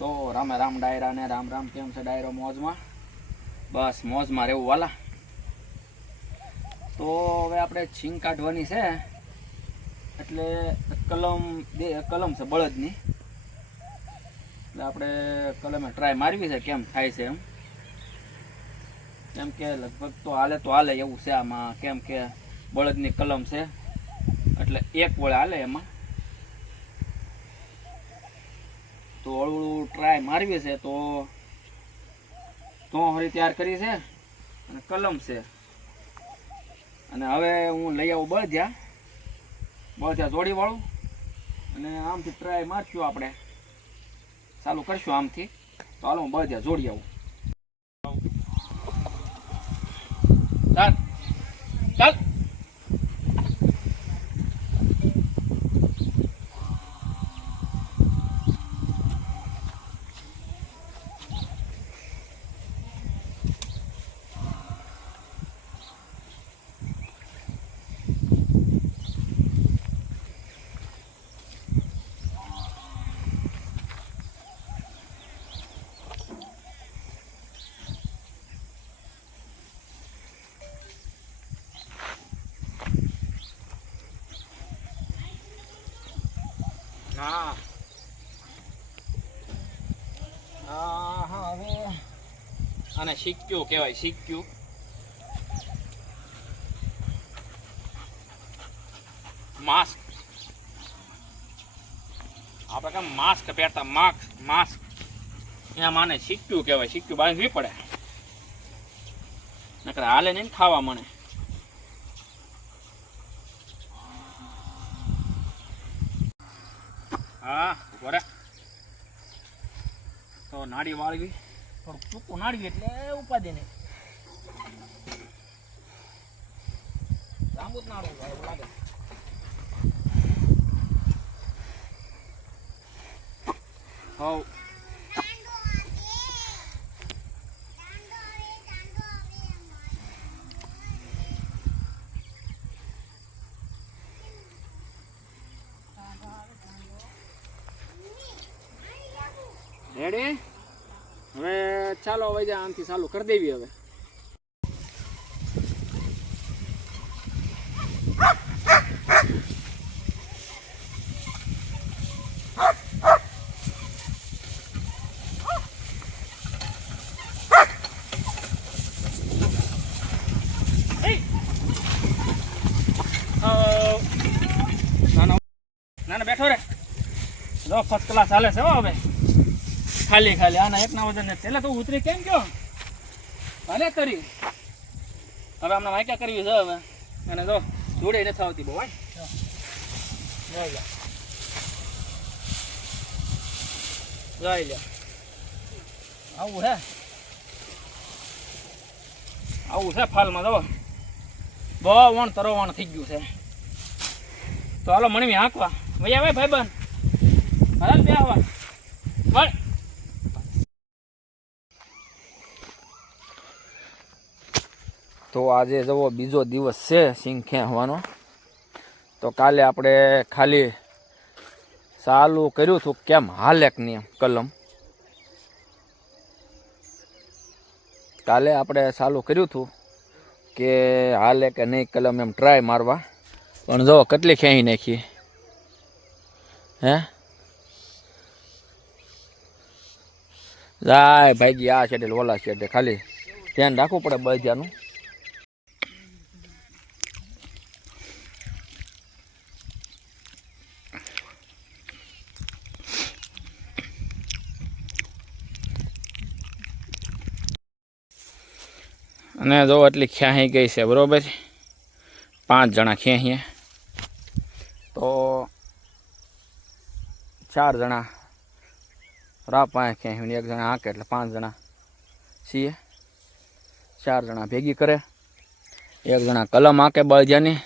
તો રામે રામ ડાયરા ને રામ રામ. કેમ છે ડાયરો? મોજમાં? બસ મોજમાં રહેવું વાલા. તો હવે આપણે છીંગ કાઢવાની છે, એટલે કલમ છે બળદની, એટલે આપણે કલમે ટ્રાય મારવી છે કેમ થાય છે એમ. કેમ કે લગભગ તો હાલે એવું છે આમાં, કેમ કે બળદની કલમ છે એટલે એક વળે હાલે એમાં. તો હળવું ટ્રાય મારવી છે. તો હરી તૈયાર કરી છે અને કલમ છે. અને હવે હું લઈ આવું બળદિયા જોડી વાળું, અને આમથી ટ્રાય મારશું આપણે, ચાલુ કરશું આમથી. તો હાલો હું બળદિયા જોડી આવું. ચાલ ચાલ. હા હવે આને શીખ્યું કહેવાય, શીખ્યું. માસ્ક આપણે કેમ માસ્ક પહેરતા, માસ્ક એમ આને શીખ્યું કહેવાય. શીખ્યું બાંધવી પડે, નકર હાલે નહીં ખાવા મને. હા બરે તો નાડી વાળવી, થોડુંક ચૂકું નાડવી એટલે ઉપાધિ નહીં. લાંબુ જ નાડવું એવું લાગે. હવ રેડી. હવે ચાલો હવે આમથી ચાલુ કરી દેવી. હવે ના બેઠો રે, જો ફર્સ્ટ ક્લાસ ચાલે છે. હવે ખાલી આના એકના વજન એટલે તો ઉતરી કેમ ગયો ભલે કરી. હવે આમને વાંક્યા કરવી છે હવે, અને જો જોડે નથી આવતી બહુ. જોઈ લે આવું છે ફાલમાં. જો બહુ વણ તરોવણ થઈ ગયું છે. તો હાલો મણવી હાંકવા ભાઈ. આવે ભાઈ બન હાલ બે આવવા બળ. તો આજે જવો બીજો દિવસ છે સિંગ ખેંચવાનો. તો કાલે આપણે ખાલી ચાલુ કર્યું હતું કેમ હાલે કે નહીં કલમ. કાલે આપણે ચાલુ કર્યું હતું કે હાલે કે નહીં કલમ એમ ટ્રાય મારવા. પણ જો કેટલી ખેંચી નાખી હે. જાય ભાઈ આ શેડે ઓલા શેડે, ખાલી ધ્યાન રાખવું પડે બજારનું. અને જો એટલી ખેંચી ગઈ છે બરોબર. 5 જણા ખેંચીએ તો 4 જણા રાપા ખેંચીને 1 જણા હાંકે, એટલે 5 જણા છીએ. 4 જણા ભેગી કરે, 1 જણા કલમ હાંકે બળજાની.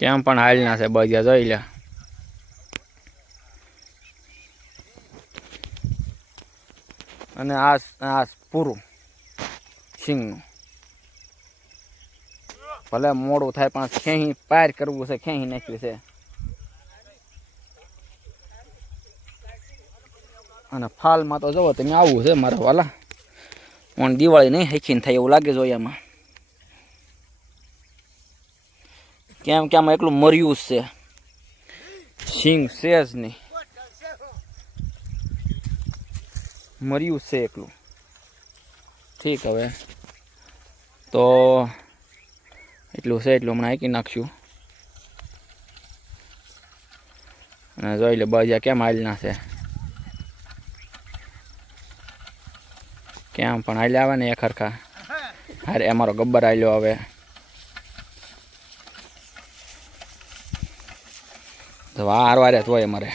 કેમ પણ હાલના છે બળજા જોઈ લે. અને આ પૂરું સિંગનું. ભલે મોડું થાય પણ ખેંચી પાર કરવું છે, ખેંચી નાખ્યું છે. અને ફાલમાં તો જુઓ તમે આવું છે મારા વાલા, પણ દિવાળી નહીં હેખીને થાય એવું લાગે જોઈએ એમાં. કેમ કે આમાં એટલું મર્યું છે, સિંગ છે જ નહીં, મર્યું છે એટલું. ઠીક, હવે તો એટલું છે એટલું હમણાં હાંકી નાખશું. અને જોઈ લે બજા કેમ હાલના છે, કેમ પણ હાલ્યા આવે ને એ ખરખા. અરે અમારો ગબ્બર હાલ્યો હવે. તો વાર વારે જ હોય અમારે.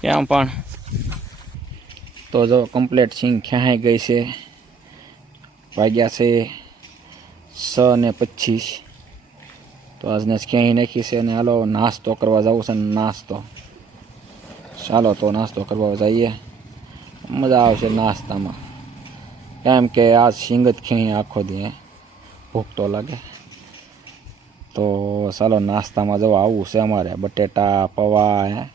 કેમ પણ તો જો કમ્પ્લેટ સિંગ ખેંચાઈ ગઈ છે. વાગ્યા છે 6:25. તો આજને ક્યાંય નાખી છે. અને હાલો નાસ્તો કરવા જવું છે ને નાસ્તો. ચાલો તો નાસ્તો કરવા જઈએ, મજા આવશે નાસ્તામાં. કેમ કે આ સિંગ જ ખીણી આખો દી, ભૂખ તો લાગે. તો ચાલો નાસ્તામાં જવા આવવું છે અમારે. બટેટા પૌવા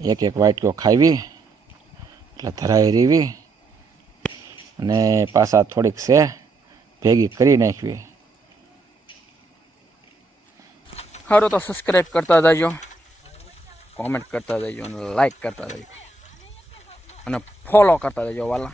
એક વાટકો ખાવી એટલે ધરાઈ રેવી, અને પાછા થોડીક છે ભેગી કરી નાખવી. સારું, તો સબસ્ક્રાઈબ કરતા જજો, કોમેન્ટ કરતા જજો, અને લાઈક કરતા જજો, અને ફોલો કરતા જજો વાલા.